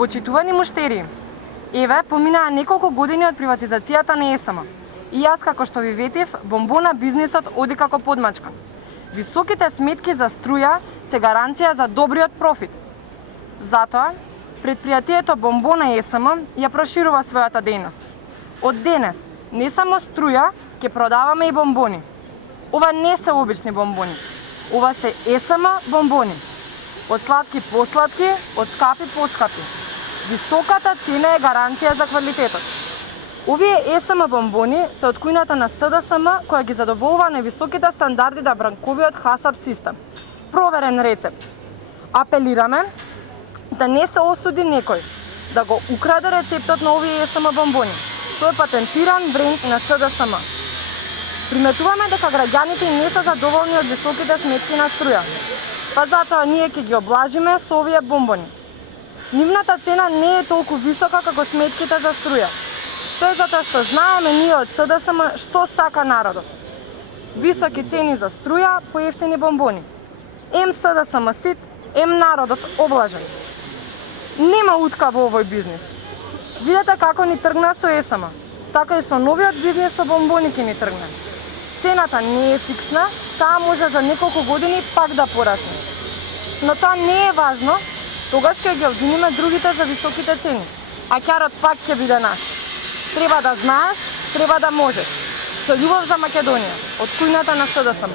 Почитувани муштери, еве поминаа неколку години од приватизацијата на ЕСМ. И јас, како што ви ветив, бомбона бизнисот оди како подмачка. Високите сметки за струја се гаранција за добриот профит. Затоа, предпријатието Бомбона ЕСМ ја проширува својата дејност. Од денес, не само струја, ќе продаваме и бомбони. Ова не се обични бомбони. Ова се ЕСМ бомбони. Од сладки посладки, од скапи поскапи. Високата цена е гаранција за квалитетот. Овие ЕСМ бомбони се од кујната на СДСМ која ги задоволува највисоките стандарди на бранковиот ХАСАП систем. Проверен рецепт. Апелираме да не се осуди некој да го украде рецептот на овие ЕСМ бомбони. Тој е патентиран бренд на СДСМ. Приметуваме дека граѓаните не се задоволни од високите сметки на струја. Па затоа ние ќе ги облажиме со овие бомбони. Нивната цена не е толку висока како сметките за струја. Тоа е затоа што знаеме ние од СДСМ што сака народот. Високи цени за струја, поевтини бомбони. Ем СДСМ сит, ем народот облажен. Нема утка во овој бизнис. Видете како ни тргна со ЕСМ, така и со новиот бизнис со бомбони ќе ни тргне. Цената не е фиксна, таа може за неколку години пак да порасне. Но тоа не е важно, тогаш ќе ги обвиниме другите за високите цени, а ќарот пак ќе биде наш. Треба да знаеш, треба да можеш. Со љубов за Македонија, од кујната на СДСМ.